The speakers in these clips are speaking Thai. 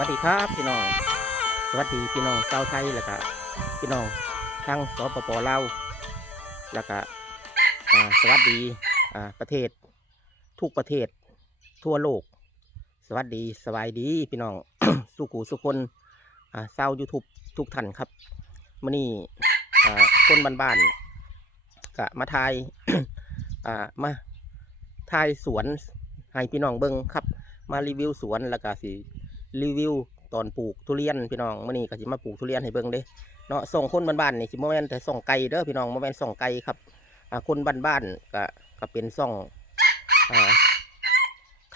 สวัสดีครับพี่น้อง สวัสดีพี่น้องชาวไทยแล้วก็พี่น้องทั้งสปปลาวแล้วก็สวัสดีประเทศทุกประเทศทั่วโลก สวัสดีสบายดีพี่น้อง สุขูสุคนชาวยูทูบทุกท่านครับมื่อนี้คนบ้านๆก็มาทายมาทายสวนให้พี่น้องเบิ้งครับ มารีวิวสวนแล้วก็สิ รีวิวตอนปลูกทุเรียนพี่น้องมื่อนี้ก็สิมาปลูกทุเรียนให้เบิ่งเด้เนาะส่งคนบ้านๆนี่สิบ่แม่นแต่ส่งไก่เด้อพี่น้องบ่แม่นส่งไก่ครับอ่าคนบ้านๆก็ก็เป็นส่องอ่า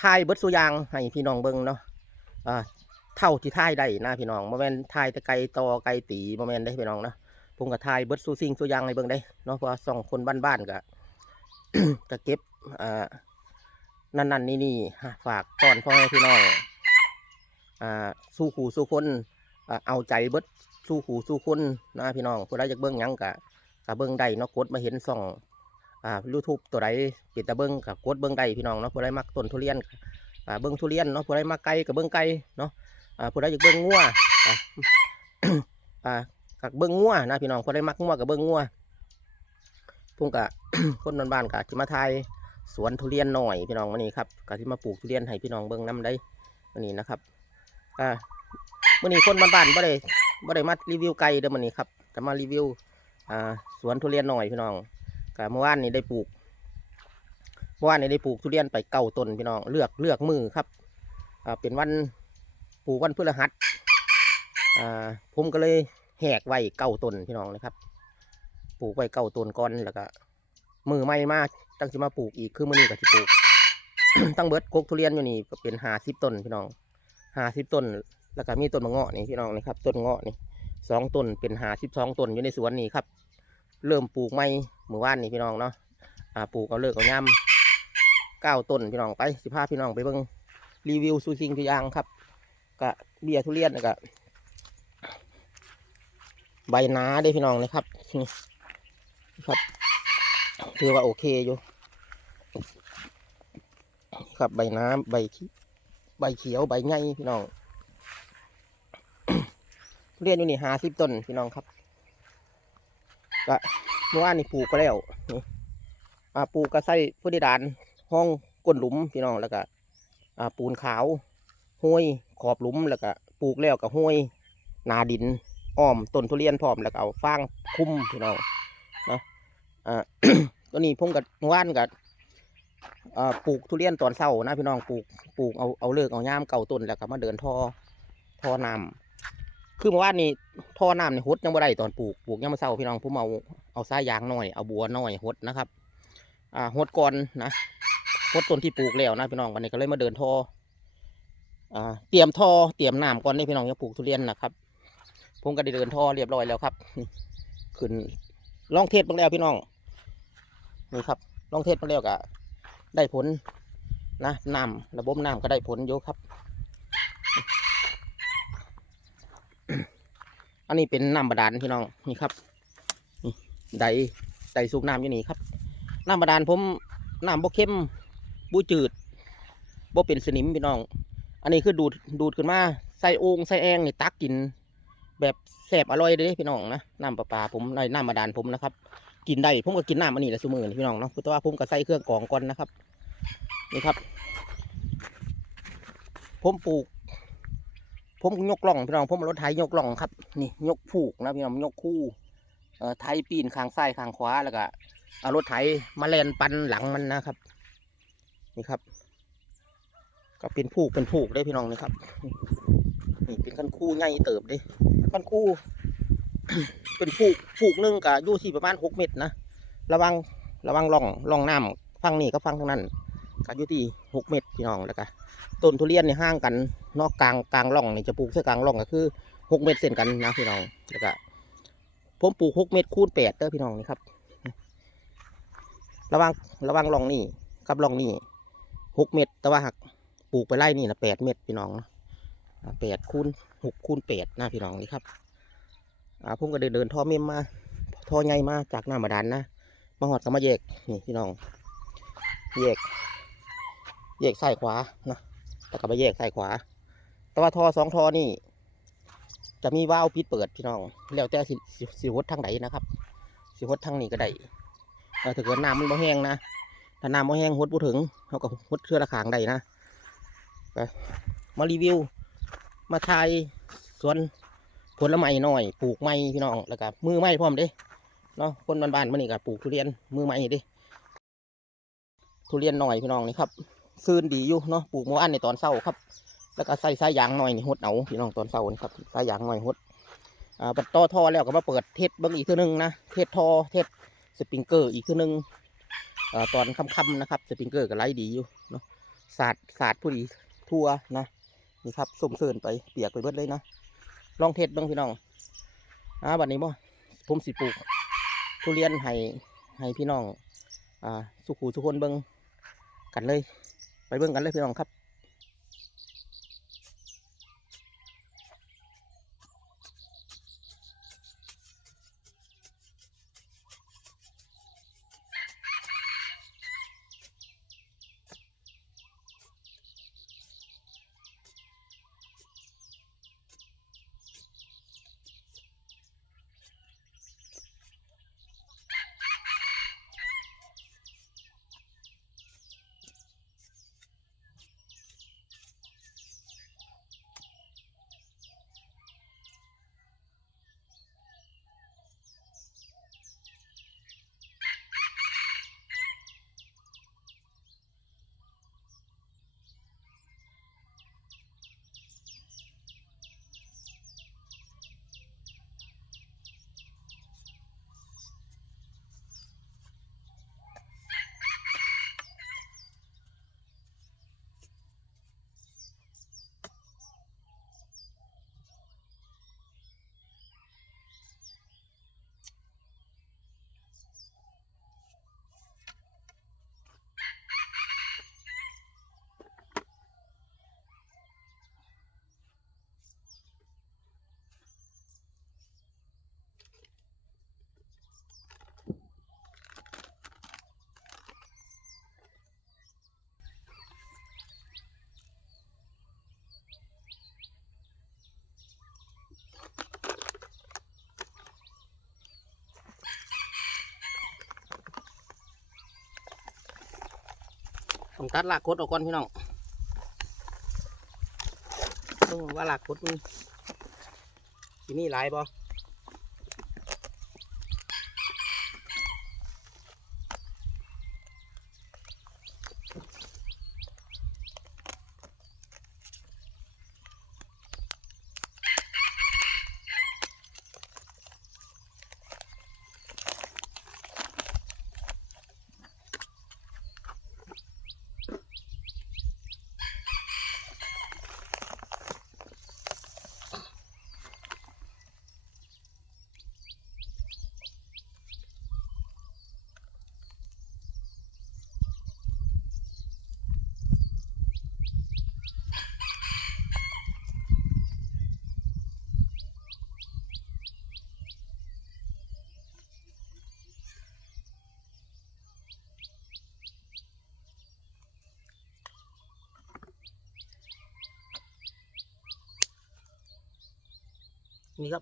ทายเบิดสุยางให้พี่น้องเบิ่งเนาะอ่าเท่าที่ทายได้นะพี่น้องบ่แม่นทายแต่ไก่ตอไก่ตีบ่แม่นได้พี่น้องนะผมก็ทายเบิดสุสิ่งสุยางให้เบิ่งได้เนาะเพราะส่องคนบ้านๆก็ก็เก็บอ่านั่นนั่นนี่นี่ฝากตอนพ่อแม่พี่น้อง อ่าสู้ขู่สู้คนเอาใจเบิดสู้ขู่สู้คนนะพี่น้องผู้ใดอยากเบิ้งยังกะกะเบิ้งได้เนาะกดมาเห็นส่องอ่ายูทูบตัวใดปิดตาเบิ้งกะกดเบิ้งได้พี่น้องเนาะผู้ใดมักต้นทุเรียนอ่าเบิ้งทุเรียนเนาะผู้ใดมักไก่กะเบิ้งไก่เนาะอ่าผู้ใดอยากเบิ้งงัวอ่ากะเบิ้งงัวนะพี่น้องผู้ใดมักงัวกะเบิ้งงัวพุ่งกะคนบ้านกะจะมาไทยสวนทุเรียนหน่อยพี่น้องวันนี้ครับก็ที่มาปลูกทุเรียนให้พี่น้องเบิ่งน้ำได้วันนี้นะครับ อ่าวันนี้คนบ้านๆบ่ได้บ่ได้มารีวิวไก่เด้อวันนี้ครับจะมารีวิวอ่าสวนทุเรียนหน่อยพี่น้องก็เมื่อวานนี้ได้ปลูกเมื่อวานนี้ได้ปลูกทุเรียนไปเก้าต้นพี่น้องเลือกเลือกมือครับอ่าเป็นวันปลูกวันพฤหัสอ่าผมก็เลยแหกไว้เก้าต้นพี่น้องนะครับ ปลูกไว้เก้าต้นก่อนแล้วก็มือใหม่มากตั้งจะมาปลูกอีกคือมื่อนี้ก็จะปลูกตั้งเบิดกกทุเรียนอยู่นี่ก็เป็นหาสิบต้นพี่น้อง หาสิบต้น แล้วก็มีต้นมะเงาะนี่พี่น้องนี่ครับ ต้นเงาะนี่สองต้นเป็นหาสิบสองต้นอยู่ในสวนนี่ครับ เริ่มปลูกใหม่เมื่อวานนี่พี่น้องเนาะอ่าปลูกเอาเลิกเอาย่ำเก้าต้นพี่น้องไปสิพาพี่น้องไปเบิ่งรีวิวซูซิงทุกอย่างครับกะเบียร์ทุเรียนก็ใบหนาเด้พี่น้องนะครับนี่ครับถือว่าโอเคอยู่ ครับใบน้ำใบขี้ ใบเขียวใบไงพี่น้องเรียนอยู่นี่หาสิบต้นพี่น้องครับก็เมื่อวานนี่ปลูกก็แล้วนี่อ่าปลูกก็ใส่พุทธิดานห้องก้นหลุมพี่น้องแล้วก็อ่าปูนขาวห้วยขอบหลุมแล้วก็ปลูกแล้วก็ห้วยนาดินอ้อมต้นทุเรียนพร้อมแล้วก็เอาฟางคุ้มพี่น้องนะอ่าตัวนี้ผมกับว่านกับ ปลูกทุเรียนตอนเช้านะพี่น้องปลูกปลูกเอาเอาเลิกเอาย่ามเก่าต้นแล้วก็มาเดินท่อท่อน้ำคือเมื่อวานนี้ท่อน้ำนี่ยหดยังไม่ได้ตอนปลูกปลูกยังไม่เช้าพี่น้องผมเอาเอาสายยางหน่อยเอาบัวหน่อยหดนะครับ อ่าหดก่อนนะหดต้นที่ปลูกแล้วนะพี่น้องวันนี้ก็เลยมาเดินท่ออ่าเตรียมท่อเตรียมน้ำก่อนนี่พี่น้องจะปลูกทุเรียนนะครับผมก็ได้เดินท่อเรียบร้อยแล้วครับขึ้นล่องเทสบ้างแล้วพี่น้องนี่ครับล่องเทสมาแล้วก็ ได้ผลนะน้ำระบบน้ำก็ได้ผลอยู่ครับ อันนี้เป็นน้ำบาดาลพี่น้องนี่ครับนี่ไดไดสูบน้ำอยู่นี่ครับน้ำบาดาลผมน้ำบ่เข้มบูจืดบ่เป็นสนิมพี่น้อง อันนี้คือดูดดูดขึ้นมาใส่โอ่งใส่แองนี่ตักกิน แบบแสบอร่อยเลยพี่น้องนะน้ำประปาผมในน้ำบาดาลผมนะครับ กินได้ผมก็กินน้ำอันนี้แหละสมือนี่พี่น้องเนาะพราะว่าผมก็ใส่เครื่องกรองก่อนนะครับนี่ครับ ผมปลูก ผมยกล่องพี่น้องผมเอารถไถยกล่องครับ นี่ยกผูกนะพี่น้องยกคู่เอ่อไถปีนข้างซ้ายข้างขวาแล้วก็เอารถไถมาแลนปันหลังมันนะครับ นี่ครับ ก็เป็นผูกเป็นผูกได้พี่น้องนี่ครับนี่เป็นขั้นคู่ใหญ่เติบเด้ขั้นคู่ เป็นผูกผูกหนึงกับยู่ที่ประมาณหกเมตรนะระวังระวังร่องร่องน้ำฟังนี่ก็ฟังทางนั้นก็อยู่ที่หกเมตรพี่น้องแล้วก็ต้นทุเรียนในห้างกันนอกกลางกลางร่องนี่จะปลูกเส้กลางร่องก็คือหกเมตรเส้นกันนะพี่น้องแล้วก็ผมปลูกหกเมตรคูณแปดเด้อพี่น้องนี่ครับ ระวังระวังร่องนี่กับร่องนี่หกเมตรแต่ว่าหักปลูกไปไร่นี่นะแปดเมตรพี่น้องแปดคูณหกคูณแปดนะพี่น้องนี่ครับ อ่าผมก็เดินเดินท่อเมมมาท่อใหญ่มาจากหน้าบาดาลนะมาหอดก็มาแยกนี่พี่น้องแยกแยกซ้ายขวานะแล้วก็มาแยกซ้ายขวา แต่ว่าท่อสองท่อนี่ จะมีว่าวปิดเปิดพี่น้องแล้วแต่สิสิสิหดทางไหนนะครับสิหดทางนี้ก็ได้ถ้าเกิดน้ำมันบ่แห้งนะถ้าน้ำบ่แห้งหดบ่ถึงเขาก็หดเชื่อละขางได้นะมารีวิว มาทายสวน ผลไม้หน่อยปลูกไม้พี่น้องแล้วก็มือไม้พร้อมเด้เนาะคนบ้านๆมันนี่ก็ปลูกทุเรียนมือไม้เด้ทุเรียนหน่อยพี่น้องนี่ครับซื่นดีอยู่เนาะปลูกเมื่อวานในตอนเช้าครับ แล้วก็ใส่สายยางหน่อยนี่หดเอาพี่น้องตอนเช้านี่ครับสายยางหน่อยหดอ่าบัดต่อท่อแล้วก็มาเปิดเทสบิ้งอีกทีนึงนะเทสท่อเทสสปริงเกอร์อีกทีนึงอ่าตอนค่ำๆนะครับสปริงเกอร์ก็ไล่ดีอยู่เนาะสาดสาดผู้ดีทั่วนะนี่ครับส้มเสิร์นไปเปียกไปเบิดเลยนะ ลองเทศเบิ้งพี่น้องอ่าบัดนี้บ่ผมสิปลูก ทุเรียนให้ให้พี่น้อง อ่า สุขูสุคนเบิ้งกันเลย ไปเบิ้งกันเลยพี่น้องครับ ต้องตัดลากคดออกก่อนพี่น้องต้องว่าลากคดมันที่นี่หลายบ่ นี่ค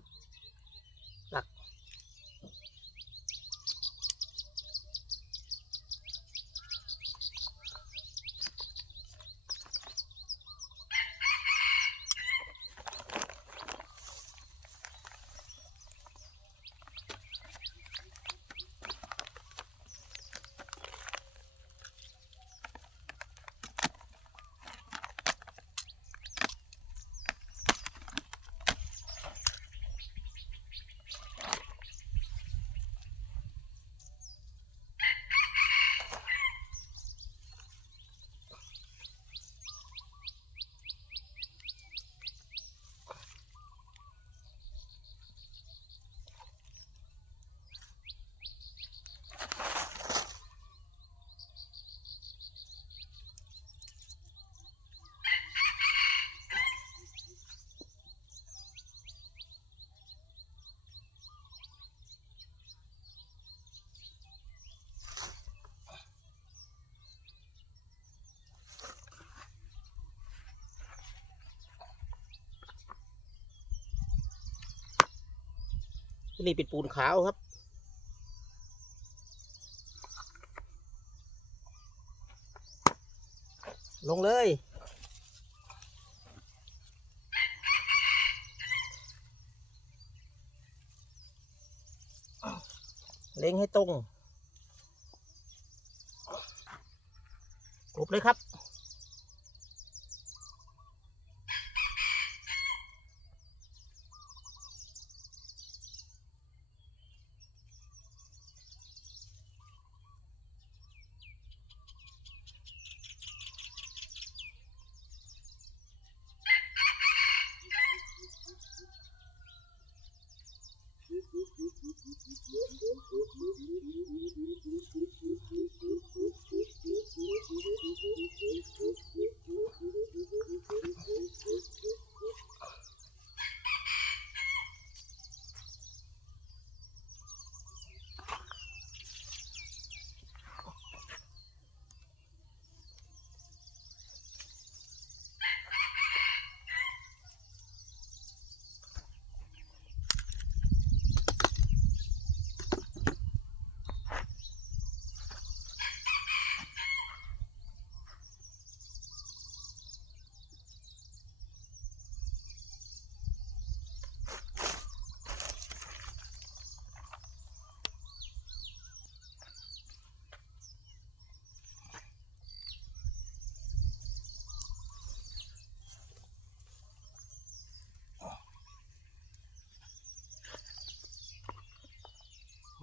นี้เป็นปูนขาวครับ ลงเลย เล็งให้ตรงกบเลยครับ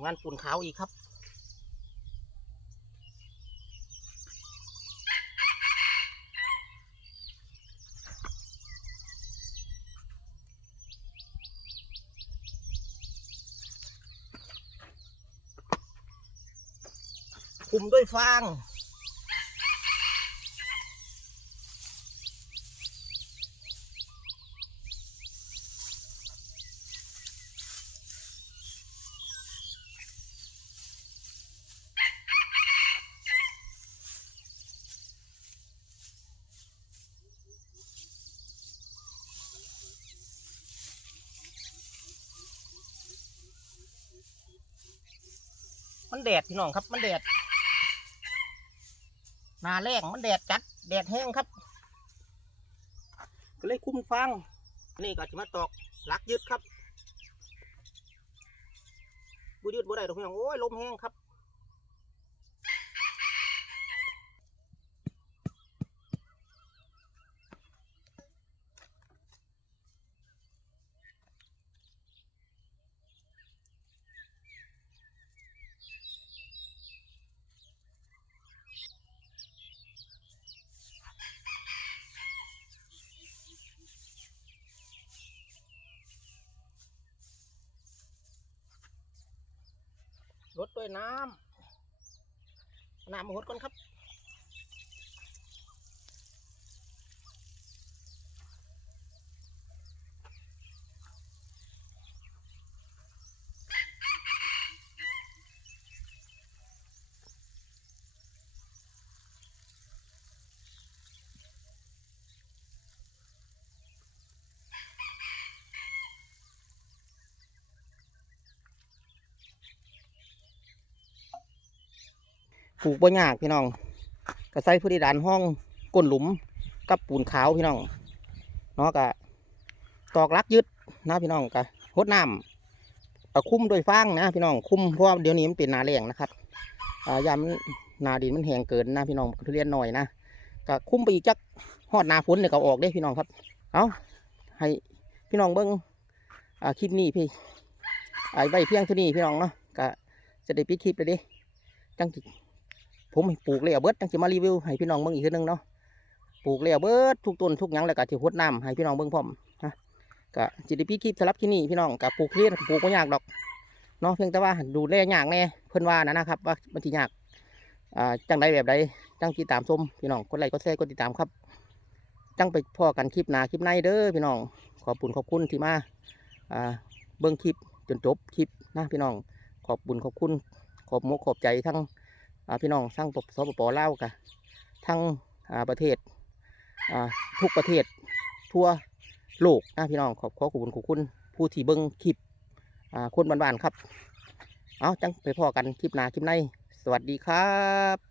งานปุ่นขาวอีกครับ คุมด้วยฟาง มัน แดดพี่น้องครับ มันแดดหนาแรงมันแดดจัด แดดแห้งครับ ก็เลยคุ้มฟัง นี่ก็จะมาตอกลักยึดครับบุยึดบ่ได้ดอกพี่น้องโอ้ยลมแห้งครับ ร ด้วยน้ำน้ำมาหดก่อนครับ ปลูกบ่ยากพี่น้องก็ใส่พื้นดานห้องก้นหลุมกับปูนขาวพี่น้องเนาะก็ตอกลักยึดนะพี่น้องก็หดน้ำเอาคุ้มด้วยฟางนะพี่น้องคุ้มเพราะเดี๋ยวนี้มันเป็นนาแรงนะครับอ่ายามนาดินมันแห้งเกินนะพี่น้องทุเรียนหน่อยนะก็คุ้มไปอีกจักหอดนาฝนเนี่ยก็ออกได้พี่น้องครับ เอาให้พี่น้องเบิ้งอ่าคลิปนี้พี่ไอ้ใบเพียงเท่านี้พี่น้องเนาะก็จะได้ปิดคลิปเลยดิจังจิ ผมให้ปลูกแล้วเบิดจังสิมารีวิวให้พี่น้องเบิ่งอีกทีนึงเนาะปลูกแล้วเบิดทุกต้นทุกหยังแล้วก็สิหดน้ำให้พี่น้องเบิ่งพร้อมนะก็จิได้พี่คลิปสำหรับที่นี่พี่น้องกับปลูกเรียนปลูกไม่ยากดอกเนาะเพียงแต่ว่าดูแลยากแน่เพิ่อนว่านะนะครับว่ามันสิยากอ่าจังใดแบบใดจังติดตามชมพี่น้องกดไลค์กดแชร์กดติดตามครับ จังไปพ่อกันคลิปหน้าคลิปในเด้อพี่น้องขอบคุณขอบคุณที่มาอ่าเบิ่งคลิปจนจบคลิปนะพี่น้องขอบคุณขอบคุณขอบมกขอบใจทั้ง พี่น้องสร้างปสปปเล่าวกะทั้งประเทศทุกประเทศทั่วโลกนะพี่น้องขอบขอบคุณขอบคุณผู้ที่เบิ้งคลิปคนบ้านๆครับ เอาจังไปพอกันคลิปหน้าคลิปใน สวัสดีครับ